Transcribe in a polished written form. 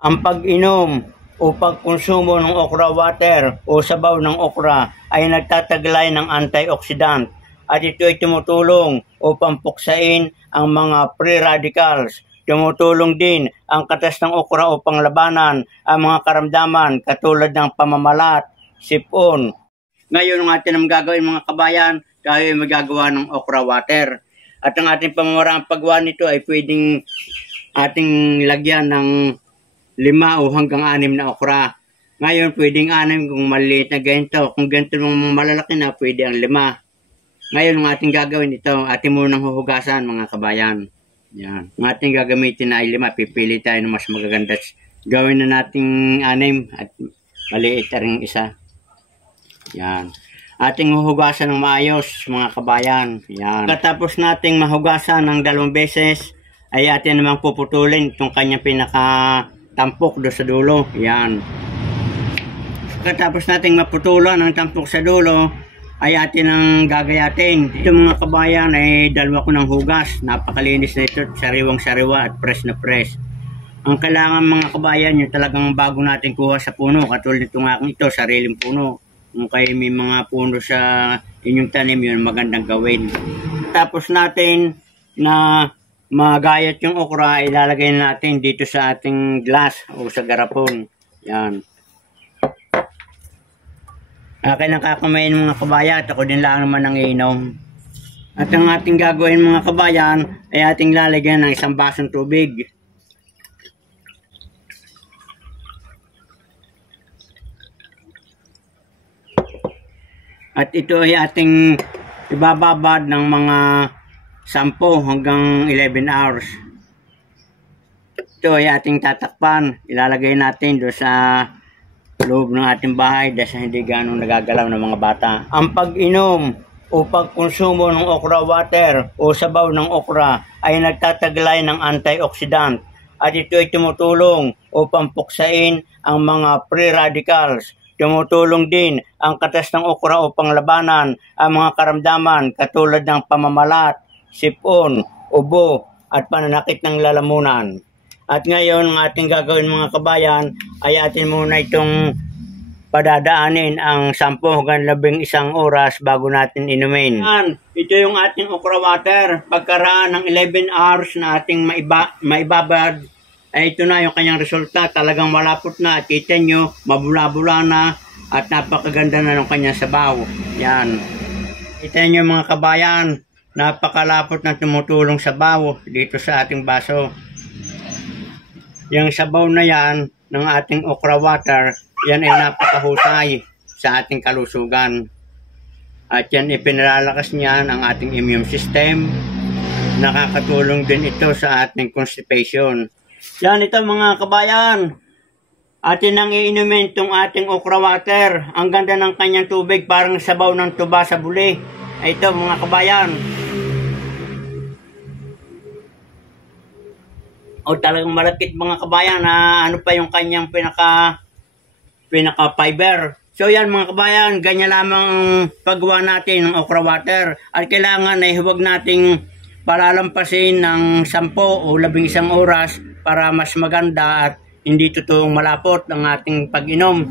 Ang pag-inom o pagkonsumo ng okra water o sabaw ng okra ay nagtataglay ng antioxidant at ito ay tumutulong upang puksain ang mga free radicals. Tumutulong din ang katas ng okra upang labanan ang mga karamdaman katulad ng pamamalat, sipon. Ngayon ang atin ang gagawin mga kabayan, tayo ay magagawa ng okra water. At ang ating pamamaraang paggawa nito ay pwedeng ating lagyan ng 5 o hanggang 6 na okra. Ngayon, pwedeng 6 kung maliit na ganito. Kung ganito mong malalaki na, pwede ang 5. Ngayon, ang ating gagawin ito, ating munang huhugasan mga kabayan. Yan. Ang ating gagamitin na ay 5. Pipili tayo ng mas magaganda. Gawin na nating 6 at maliit na rin isa. Yan. Ating huhugasan ng maayos mga kabayan. Yan. Katapos nating mahugasan ng 2 beses, ay atin namang puputulin itong kanyang tampok do sa dulo. Yan. Katapos nating maputulan ang tampok sa dulo, ay atin ang gagayatin. Ito mga kabayan ay 2 ko ng hugas. Napakalinis na ito. Sariwang sariwa at fresh na fresh. Ang kailangan mga kabayan, yung talagang bago natin kuha sa puno. Katulad itong aking ito, sariling puno. Kung kayo may mga puno sa inyong tanim, yun magandang gawin. Tapos natin na magayat yung okra, ilalagay natin dito sa ating glass o sa garapon. Yan. Akin ang kakamayin mga kabayan, ako din lang naman ang inom. At ang ating gagawin mga kabayan ay ating lalagyan ng 1 basong tubig. At ito ay ating ibababad ng mga 10 hanggang 11 hours. Ito ay ating tatakpan. Ilalagay natin doon sa loob ng ating bahay dahil hindi ganong nagagalaw ng mga bata. Ang pag-inom o pagkonsumo ng okra water o sabaw ng okra ay nagtataglay ng antioxidant at ito ay tumutulong upang puksain ang mga free radicals. Tumutulong din ang katas ng okra upang labanan ang mga karamdaman katulad ng pamamalat, sipon, ubo, at pananakit ng lalamunan. At ngayon, ang ating gagawin mga kabayan, ay atin muna itong padadaanin ang 10 hanggang 11 oras bago natin inumin. Yan, ito yung ating okra water. Pagkaraan ng 11 hours na ating maibabad, ay ito na yung kanyang resulta. Talagang malapot na at kita nyo, mabula-bula na at napakaganda na ng kanyang sabaw. Yan. Kita nyo mga kabayan, napakalapot na tumutulong sabaw dito sa ating baso. Yung sabaw na yan ng ating okra water, yan ay napakahusay sa ating kalusugan. At yan ipinalalakas niyan ang ating immune system. Nakakatulong din ito sa ating constipation. Yan ito mga kabayan. Atin ang iinumin itong ating okra water. Ang ganda ng kanyang tubig, parang sabaw ng tuba sa buli. Ito mga kabayan. O talagang malapit mga kabayan na ano pa yung kanyang pinaka fiber. So yan mga kabayan, ganyan lamang ang paggawa natin ng okra water. At kailangan ay huwag nating palalampasin ng 10 o 11 oras para mas maganda at hindi totoong malapot ang ating pag-inom.